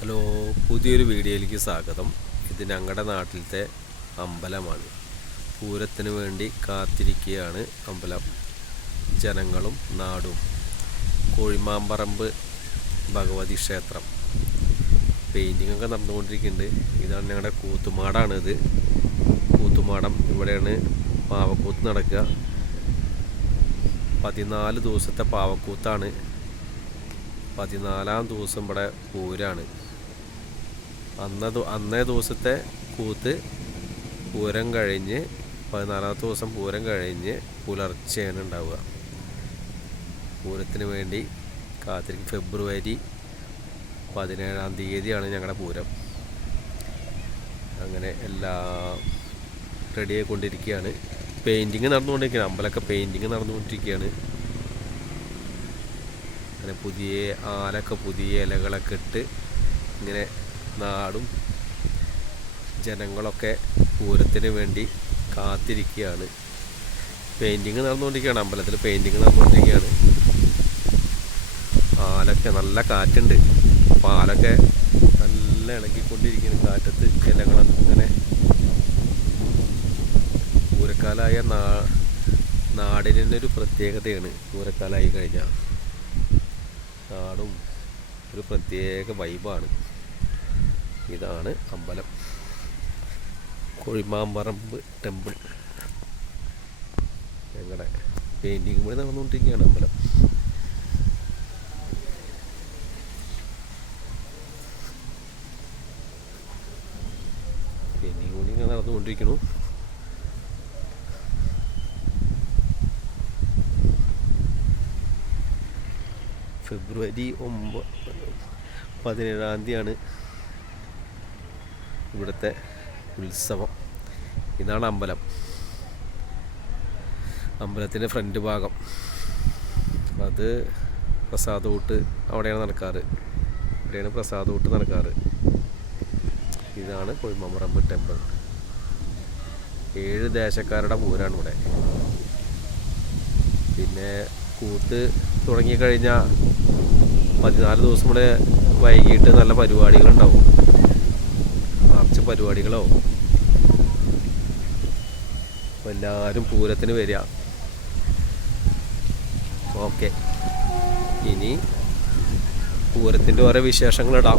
Hello പുതിയൊരു വീഡിയോയിലേക്ക് സ്വാഗതം. ഇത് ഞങ്ങളുടെ നാട്ടിലത്തെ അമ്പലമാണ്. പൂരത്തിന് വേണ്ടി കാത്തിരിക്കുകയാണ് അമ്പലം. ജനങ്ങളും നാടും. കോഴിമാമ്പറമ്പ് ഭഗവതി ക്ഷേത്രം. പെയിന്റിംഗ് ഒക്കെ നടന്നുകൊണ്ടിരിക്കുന്നുണ്ട്. ഇതാണ് ഞങ്ങളുടെ കൂത്തുമാടാണ് ഇത്. കൂത്തുമാടം ഇവിടെയാണ് പാവക്കൂത്ത് നടക്കുക. പതിനാല് ദിവസത്തെ പാവക്കൂത്താണ്. പതിനാലാം ദിവസം ഇവിടെ പൂരാണ്. അന്ന അന്നേ ദിവസത്തെ കൂത്ത് പൂരം കഴിഞ്ഞ് പതിനാലാമത്തെ ദിവസം പൂരം കഴിഞ്ഞ് പുലർച്ചെയാണ് ഉണ്ടാവുക. പൂരത്തിന് വേണ്ടി കാത്തിരിക്കും. ഫെബ്രുവരി പതിനേഴാം തീയതിയാണ് ഞങ്ങളുടെ പൂരം. അങ്ങനെ എല്ലാം റെഡി ആയിക്കൊണ്ടിരിക്കുകയാണ്. പെയിന്റിങ് നടന്നുകൊണ്ടിരിക്കുകയാണ്. അമ്പലമൊക്കെ പെയിന്റിങ് നടന്നുകൊണ്ടിരിക്കുകയാണ്. അങ്ങനെ പുതിയ ആലൊക്കെ പുതിയ ഇലകളൊക്കെ ഇട്ട് ഇങ്ങനെ നാടും ജനങ്ങളൊക്കെ പൂരത്തിന് വേണ്ടി കാത്തിരിക്കുകയാണ്. പെയിന്റിങ് നടന്നുകൊണ്ടിരിക്കുകയാണ്. അമ്പലത്തിൽ പെയിന്റിങ് നടന്നുകൊണ്ടിരിക്കുകയാണ്. പാലൊക്കെ നല്ല കാറ്റുണ്ട്. പാലൊക്കെ നല്ല ഇളകിക്കൊണ്ടിരിക്കുന്നു. കാറ്റത്ത് ഇലകളൊക്കെ ഇങ്ങനെ പൂരക്കാലായ നാ നാടിന് തന്നെ ഒരു പ്രത്യേകതയാണ് പൂരക്കാലായി കഴിഞ്ഞാൽ. നാടും ഒരു പ്രത്യേക വൈബാണ് ഇതാണ് അമ്പലം. കൊഴിമാമ്പറമ്പ് ടെമ്പിൾ. ഞങ്ങളുടെ പെയിന്റിങ് കൂടി നടന്നുകൊണ്ടിരിക്കുകയാണ് അമ്പലം. പെയിന്റിങ് കൂടി ഇങ്ങനെ നടന്നുകൊണ്ടിരിക്കണു ഫെബ്രുവരി ഒമ്പത് പതിനേഴാം തീയതിയാണ് ഇവിടുത്തെ ഉത്സവം. ഇതാണ് അമ്പലം. അമ്പലത്തിന്റെ ഫ്രണ്ട് ഭാഗം. അത് പ്രസാദൂട്ട് അവിടെയാണ് നടക്കാറ്. ഇവിടെയാണ് പ്രസാദൂട്ട് നടക്കാറ്. ഇതാണ് കൊഴിമമ്പറമ്പ് ടെമ്പിൾ ഏഴ് ദേശക്കാരുടെ പൂരാണ് ഇവിടെ. പിന്നെ കൂത്ത് തുടങ്ങിക്കഴിഞ്ഞാൽ പതിനാല് ദിവസം ഇവിടെ വൈകിട്ട് നല്ല പരിപാടികളുണ്ടാവും. പരിപാടികളോ? അപ്പോൾ എല്ലാവരും പൂരത്തിന് വരിക. ഓക്കെ. ഇനി പൂരത്തിന്റെ ഓരോ വിശേഷങ്ങളിടാം